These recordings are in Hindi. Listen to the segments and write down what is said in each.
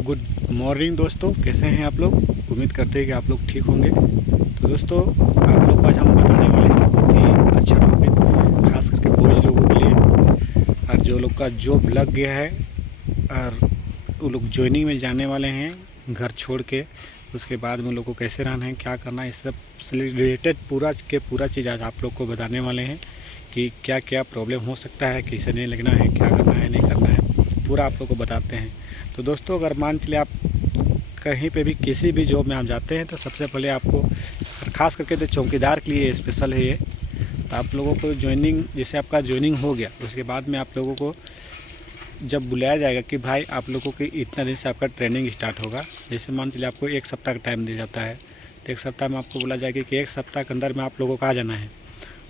गुड मॉर्निंग दोस्तों, कैसे हैं आप लोग। उम्मीद करते हैं कि आप लोग ठीक होंगे। तो दोस्तों, आप लोग को आज हम बताने वाले हैं बहुत ही अच्छा टॉपिक, खास करके बॉयज़ लोगों के लिए, और जो लोग का जॉब लग गया है और वो लोग ज्वाइनिंग में जाने वाले हैं घर छोड़ के। उसके बाद में उन लोग को कैसे रहना है, क्या करना है, इस सब से रिलेटेड पूरा चीज़ आज आप लोग को बताने वाले हैं कि क्या क्या प्रॉब्लम हो सकता है, कैसे नहीं लगना है, क्या करना है नहीं करना है, पूरा आप लोग को बताते हैं। तो दोस्तों, अगर मान चलिए आप कहीं पे भी किसी भी जॉब में आप जाते हैं तो सबसे पहले आपको, ख़ास करके तो चौकीदार के लिए स्पेशल है ये। तो आप लोगों को ज्वाइनिंग, जैसे आपका ज्वाइनिंग हो गया उसके बाद में आप लोगों को जब बुलाया जाएगा कि भाई आप लोगों के इतना दिन से आपका ट्रेनिंग स्टार्ट होगा। जैसे मान चलिए आपको 1 सप्ताह का टाइम दिया जाता है, तो 1 सप्ताह में आपको बोला जाएगा कि 1 सप्ताह के अंदर में आप लोगों को आ जाना है।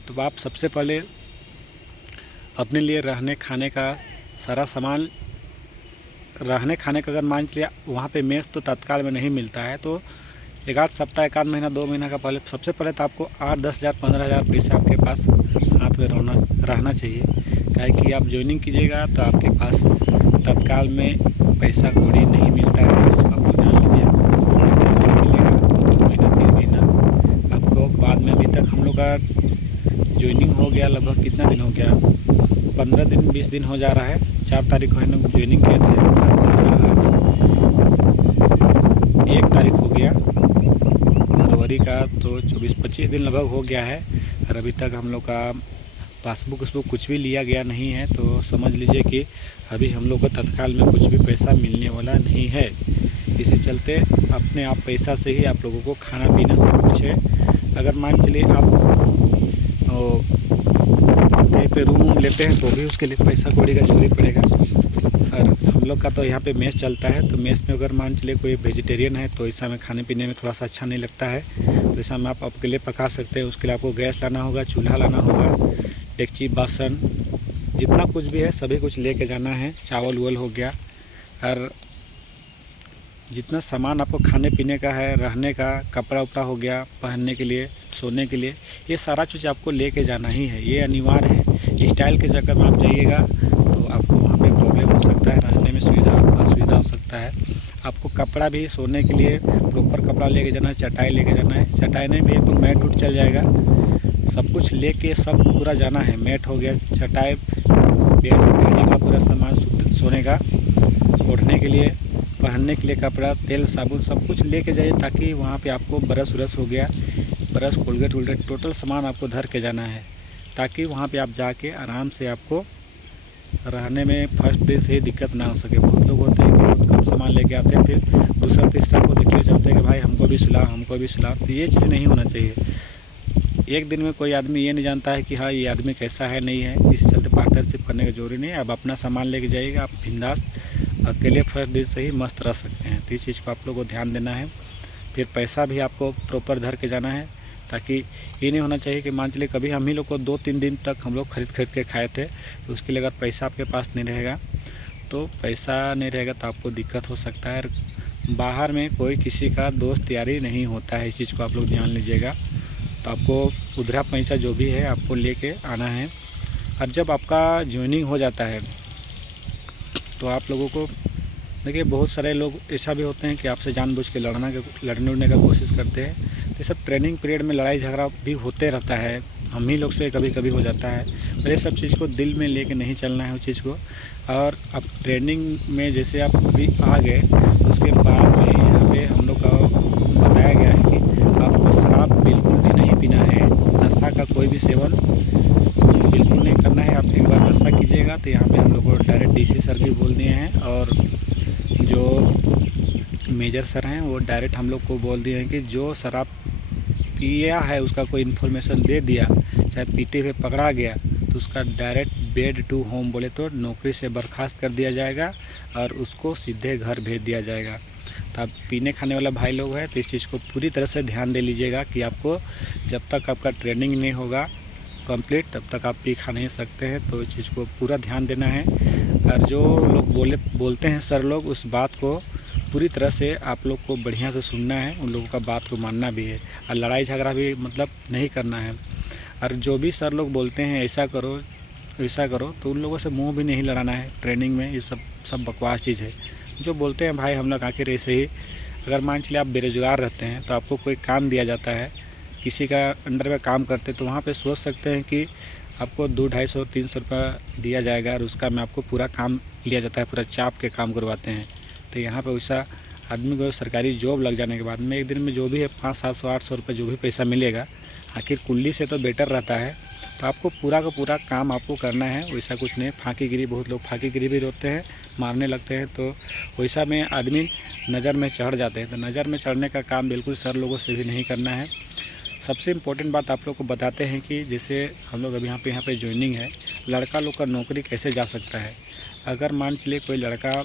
तो आप सबसे पहले अपने लिए रहने खाने का सारा सामान, रहने खाने का अगर मान चलिए वहाँ पे मेस तो तत्काल में नहीं मिलता है, तो 1 आध सप्ताह, 1 आध महीना, 2 महीना का पहले सबसे पहले तो आपको 8-10 हज़ार 15 हज़ार पैसे आपके पास हाथ में रहना चाहिए। क्या है कि आप ज्वाइनिंग कीजिएगा तो आपके पास तत्काल में पैसा कौड़ी नहीं मिलता है, जिसको आप लोग जान लीजिए। पैसा नहीं मिलेगा तो 2 महीना 3 महीना आपको बाद में। अभी तक हम लोग का ज्वाइनिंग हो गया लगभग, कितना दिन हो गया, 15 दिन 20 दिन हो जा रहा है। 4 तारीख को हम लोग ज्वाइनिंग किए थे, आज 1 तारीख हो गया फरवरी का, तो 24-25 दिन लगभग हो गया है। और अभी तक हम लोग का पासबुक कुछ भी लिया गया नहीं है। तो समझ लीजिए कि अभी हम लोग को तत्काल में कुछ भी पैसा मिलने वाला नहीं है। इसी चलते अपने आप पैसा से ही आप लोगों को खाना पीना सब कुछ है। अगर मान चलिए आप कहीं पे रूम लेते हैं तो भी उसके लिए पैसा कौड़ी का जरूरी पड़ेगा। और हम लोग का तो यहाँ पे मेस चलता है, तो मेस में अगर मान चलिए कोई वेजिटेरियन है तो ऐसा में खाने पीने में थोड़ा सा अच्छा नहीं लगता है। तो ऐसा में आप अकेले पका सकते हैं। उसके लिए आपको गैस लाना होगा, चूल्हा लाना होगा, डेगची बासन, जितना कुछ भी है सभी कुछ लेके जाना है। चावल उवल हो गया, और जितना सामान आपको खाने पीने का है, रहने का, कपड़ा उपड़ा हो गया, पहनने के लिए, सोने के लिए, ये सारा चीज़ आपको लेके जाना ही है। ये अनिवार्य है। स्टाइल के जगह में आप जाइएगा तो आपको वहाँ पे प्रॉब्लम हो सकता है, रहने में असुविधा हो सकता है। आपको कपड़ा भी सोने के लिए प्रॉपर कपड़ा लेके जाना है, चटाई लेके जाना है। चटाई नहीं भी है तो मैट उठ चल जाएगा। सब कुछ लेके सब पूरा जाना है। मैट हो गया, चटाई, बेड का पूरा सामान, सोने का, ओढ़ने के लिए, पहनने के लिए कपड़ा, तेल साबुन सब कुछ लेके जाइए, ताकि वहाँ पे आपको ब्रश व्रश हो गया, ब्रश, कोलगेट वोलगेट, टोटल सामान आपको धर के जाना है, ताकि वहाँ पे आप जाके आराम से आपको रहने में फर्स्ट डे से ही दिक्कत ना हो सके। बहुत लोग होते हैं कि बहुत कम सामान लेके आते हैं, फिर दूसरा तीसरा को देखते चलते हैं कि भाई हमको भी सुला। तो ये चीज़ नहीं होना चाहिए। एक दिन में कोई आदमी ये नहीं जानता है कि हाँ ये आदमी कैसा है नहीं है। इसी चलते पार्टनरशिप करने की जरूरी नहीं है। अब अपना सामान लेके जाइएगा, आप बिंदास अकेले फर्स्ट दिन से ही मस्त रह सकते हैं। तो इस चीज़ को आप लोगों को ध्यान देना है। फिर पैसा भी आपको प्रॉपर धर के जाना है, ताकि ये नहीं होना चाहिए कि मान चलिए कभी हम ही लोग को 2-3 दिन तक हम लोग खरीद के खाए थे, तो उसके लिए अगर पैसा आपके पास नहीं रहेगा तो आपको दिक्कत हो सकता है। बाहर में कोई किसी का दोस्त यारी नहीं होता है, इस चीज़ को आप लोग ध्यान लीजिएगा। तो आपको उधरा पैसा जो भी है आपको लेके आना है। और जब आपका ज्वाइनिंग हो जाता है तो आप लोगों को देखिए, बहुत सारे लोग ऐसा भी होते हैं कि आपसे जानबूझ के लड़ने उड़ने का कोशिश करते हैं। तो सब ट्रेनिंग पीरियड में लड़ाई झगड़ा भी होते रहता है, हम ही लोग से कभी कभी हो जाता है। पर ये सब चीज़ को दिल में लेके नहीं चलना है उस चीज़ को। और अब ट्रेनिंग में जैसे आप अभी आ गए, उसके बाद में यहाँ पे हम लोग का बताया गया है कि आपको शराब बिल्कुल भी नहीं पीना है, नशा का कोई भी सेवन बिल्कुल नहीं करना है। आप एक बार नशा कीजिएगा तो यहाँ पे हम लोग को डायरेक्ट डीसी सर भी बोल दिए हैं, और जो मेजर सर हैं वो डायरेक्ट हम लोग को बोल दिए हैं कि जो शराब पिया है उसका कोई इन्फॉर्मेशन दे दिया, चाहे पीते हुए पकड़ा गया, तो उसका डायरेक्ट बेड टू होम, बोले तो नौकरी से बर्खास्त कर दिया जाएगा और उसको सीधे घर भेज दिया जाएगा। तो आप पीने खाने वाला भाई लोग हैं तो इस चीज़ को पूरी तरह से ध्यान दे लीजिएगा कि आपको जब तक आपका ट्रेनिंग नहीं होगा कंप्लीट, तब तक आप पी खा नहीं सकते हैं। तो इस चीज़ को पूरा ध्यान देना है। और जो लोग बोलते हैं सर लोग, उस बात को पूरी तरह से आप लोग को बढ़िया से सुनना है, उन लोगों का बात को मानना भी है, और लड़ाई झगड़ा भी मतलब नहीं करना है। और जो भी सर लोग बोलते हैं ऐसा करो तो उन लोगों से मुंह भी नहीं लड़ाना है ट्रेनिंग में। ये सब बकवास चीज़ है। जो बोलते हैं भाई हम लोग आखिर ऐसे ही, अगर मान चलिए आप बेरोज़गार रहते हैं तो आपको कोई काम दिया जाता है, किसी का अंडर में काम करते, तो वहाँ पे सोच सकते हैं कि आपको 200-250-300 रुपया दिया जाएगा और उसका में आपको पूरा काम लिया जाता है, पूरा चाप के काम करवाते हैं। तो यहाँ पे वैसा आदमी को सरकारी जॉब लग जाने के बाद में एक दिन में जो भी है 500-700-800 रुपये जो भी पैसा मिलेगा, आखिर कुल्ली से तो बेटर रहता है। तो आपको पूरा का पूरा काम आपको करना है, वैसा कुछ नहीं। फांकीगिरी, बहुत लोग फांकीगिरी भी रोते हैं, मारने लगते हैं, तो वैसा में आदमी नज़र में चढ़ जाते हैं। तो नज़र में चढ़ने का काम बिल्कुल सर लोगों से भी नहीं करना है। सबसे इम्पोर्टेंट बात आप लोग को बताते हैं कि जैसे हम लोग अभी यहाँ पे ज्वाइनिंग है, लड़का लोग का नौकरी कैसे जा सकता है। अगर मान चलिए कोई लड़का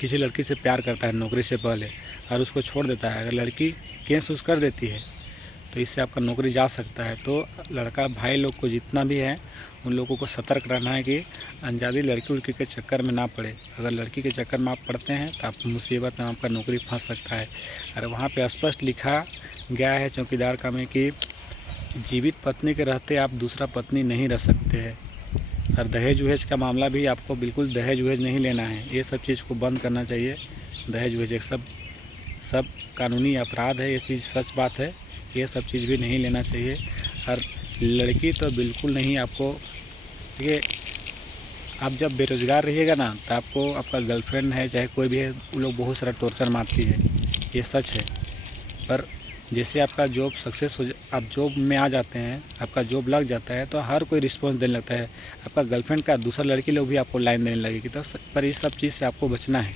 किसी लड़की से प्यार करता है नौकरी से पहले और उसको छोड़ देता है, अगर लड़की केस उस कर देती है तो इससे आपका नौकरी जा सकता है। तो लड़का भाई लोग को जितना भी है उन लोगों को सतर्क रहना है कि अनजानी लड़की उड़की के चक्कर में ना पड़े। अगर लड़की के चक्कर में आप पड़ते हैं तो आप मुसीबत में आपका नौकरी फंस सकता है। और वहाँ पे स्पष्ट लिखा गया है चौकीदार का में कि जीवित पत्नी के रहते आप दूसरा पत्नी नहीं रह सकते हैं। और दहेज वहेज का मामला भी आपको बिल्कुल दहेज वहेज नहीं लेना है, ये सब चीज़ को बंद करना चाहिए। दहेज वहेज एक सब कानूनी अपराध है, ये चीज़ सच बात है, ये सब चीज़ भी नहीं लेना चाहिए। और लड़की तो बिल्कुल नहीं आपको, ये आप जब बेरोज़गार रहिएगा ना तो आपको आपका गर्लफ्रेंड है चाहे कोई भी है, वो लोग बहुत सारा टॉर्चर मारती है, ये सच है। पर जैसे आपका जॉब सक्सेस हो, आप जॉब में आ जाते हैं, आपका जॉब लग जाता है तो हर कोई रिस्पॉन्स देने लगता है। आपका गर्लफ्रेंड का दूसरा लड़की लोग भी आपको लाइन देने लगेगी। तो पर इस सब चीज़ से आपको बचना है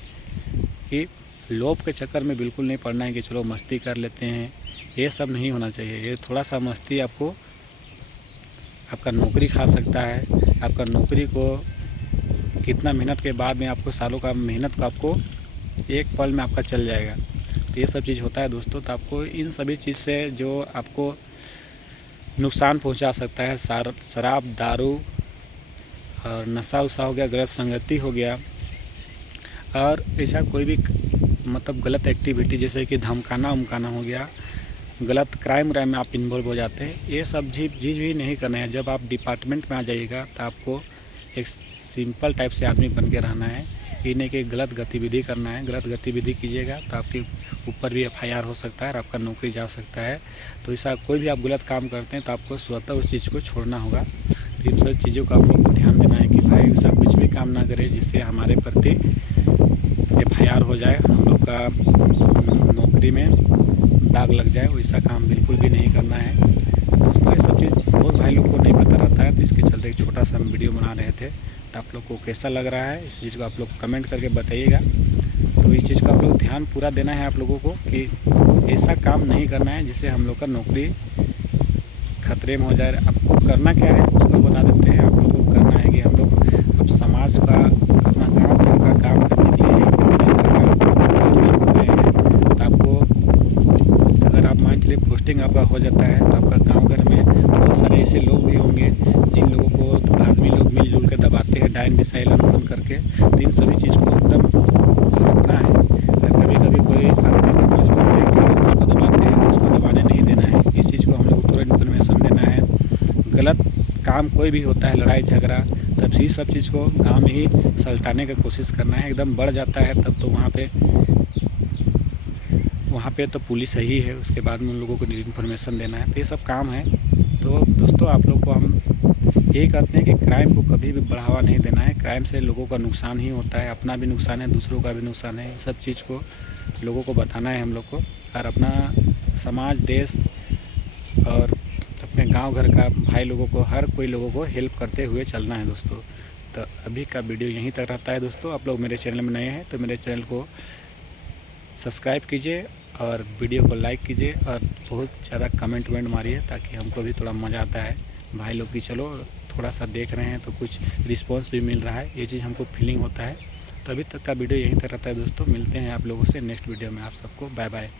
कि लोभ के चक्कर में बिल्कुल नहीं पड़ना है कि चलो मस्ती कर लेते हैं, ये सब नहीं होना चाहिए। ये थोड़ा सा मस्ती आपको आपका नौकरी खा सकता है। आपका नौकरी को कितना मेहनत के बाद में आपको सालों का मेहनत को आपको एक पल में आपका चल जाएगा। तो ये सब चीज़ होता है दोस्तों। तो आपको इन सभी चीज़ से जो आपको नुकसान पहुंचा सकता है, शराब, दारू और नशा उशा हो गया, गलत संगति हो गया, और ऐसा कोई भी मतलब गलत एक्टिविटी जैसे कि धमकाना उमकाना हो गया, गलत क्राइम में आप इन्वॉल्व हो जाते हैं, ये सब चीज़ भी नहीं करना है। जब आप डिपार्टमेंट में आ जाइएगा तो आपको एक सिंपल टाइप से आदमी बन के रहना है, ये नहीं कि गलत गतिविधि करना है। गलत गतिविधि कीजिएगा तो आपके ऊपर भी FIR हो सकता है और आपका नौकरी जा सकता है। तो ऐसा कोई भी आप गलत काम करते हैं तो आपको स्वतः उस चीज़ को छोड़ना होगा। तो इन सब चीज़ों का आप लोग को ध्यान देना है कि भाई ऐसा कुछ भी काम ना करें जिससे हमारे प्रति FIR हो जाए, हम लोग का नौकरी में दाग लग जाए, वैसा काम बिल्कुल भी नहीं करना है दोस्तों। ये सब चीज़ बहुत भाई लोग को नहीं पता रहता है, तो इसके चलते एक छोटा सा हम वीडियो बना रहे थे। तो आप लोग को कैसा लग रहा है इस चीज़ को आप लोग कमेंट करके बताइएगा। तो इस चीज़ को आप लोग ध्यान पूरा देना है आप लोगों को कि ऐसा काम नहीं करना है जिससे हम लोग का नौकरी खतरे में हो जाए। आपको करना क्या है उसको बता देते हैं। आप लोगों को करना है कि हम लोग अब समाज का, अपना गाँव घर का काम करने के लिए तो आपको, अगर आप मान चलिए पोस्टिंग आपका हो जाता है तो आपका गांव घर में बहुत सारे ऐसे लोग भी होंगे जिन लोगों को आदमी लोग मिलजुल के दबाते हैं, डायन मिसाइल अनफन करके। तो इन सभी चीज़ को एकदम रोकना है। कभी कभी कोई आदमी को मजबूर देख के लोग उसको दबाते हैं तो उसको दबाने नहीं देना है। इस चीज़ को हम लोग को तुरंत इन्फॉर्मेशन देना है। गलत काम कोई भी होता है, लड़ाई झगड़ा, तब ये सब चीज़ को गाँव में ही सलटाने का कोशिश करना है। एकदम बढ़ जाता है तब तो वहाँ पे तो पुलिस ही है, उसके बाद में उन लोगों को इन्फॉर्मेशन देना है। तो ये सब काम है। तो दोस्तों आप लोग को हम यही कहते हैं कि क्राइम को कभी भी बढ़ावा नहीं देना है। क्राइम से लोगों का नुकसान ही होता है, अपना भी नुकसान है, दूसरों का भी नुकसान है। सब चीज़ को लोगों को बताना है हम लोग को, और अपना समाज, देश और अपने गांव घर का भाई लोगों को, हर कोई लोगों को हेल्प करते हुए चलना है दोस्तों। तो अभी का वीडियो यहीं तक रहता है दोस्तों। आप लोग मेरे चैनल में नए हैं तो मेरे चैनल को सब्सक्राइब कीजिए और वीडियो को लाइक कीजिए और बहुत ज़्यादा कमेंट मारिए ताकि हमको भी थोड़ा मज़ा आता है भाई लोग की चलो थोड़ा सा देख रहे हैं तो कुछ रिस्पांस भी मिल रहा है, ये चीज़ हमको फीलिंग होता है। तो अभी तक का वीडियो यहीं तक रहता है दोस्तों। मिलते हैं आप लोगों से नेक्स्ट वीडियो में। आप सबको बाय बाय।